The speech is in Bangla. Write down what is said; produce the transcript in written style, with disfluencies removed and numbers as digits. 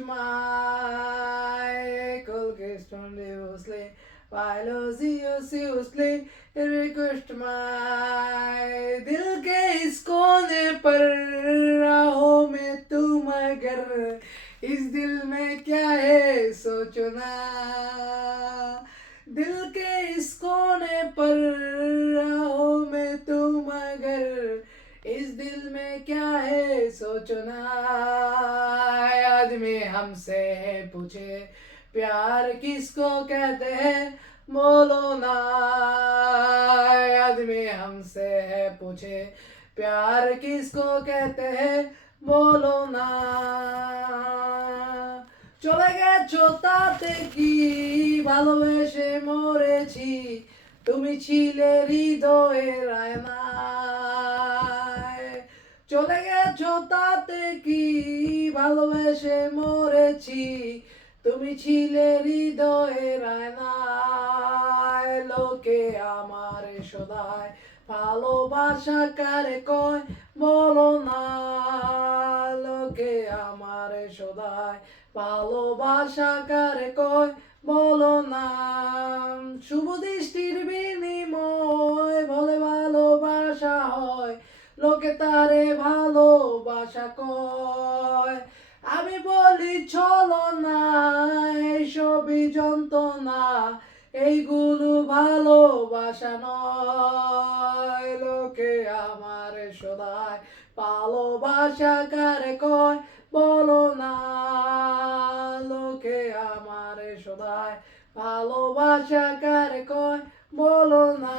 my Colgate spondylously, while seriously request my दिल के इस कोने पर राहों में तू मगर इस दिल में क्या है सोचो ना दिल के इस कोने पर राहों में तू मगर इस दिल में क्या है सोचो ना आदमी हमसे पूछे प्यार किसको कहते हैं बोलो ना आदमी हमसे पूछे प्यार किसको कहते हैं बोलो না চলে গেছো তাতে কি ভালোবেসে মরেছি তুমি ছিলে হৃদয়ের আয়নায় চলে গেছো তাতে কি ভালোবেসে মরেছি তুমি ছিলে হৃদয়ের আয়নায় লোকে আমারে সদায় ভালোবাসা কারে কয় বলো না লোকে আমারে সদায় ভালোবাসা কারে কয় বলো না শুভ দৃষ্টির বিনিময় বলে ভালোবাসা হয় লোকে তারে ভালোবাসা কয় আমি বলি চলো না এইসবই যন্ত্রণা এইগুলো ভালোবাসা নয় লোকে আমারে সদায় ভালোবাসা কারে কয় বলো না লোকে আমারে সদায় ভালোবাসা কারে কয় বলো না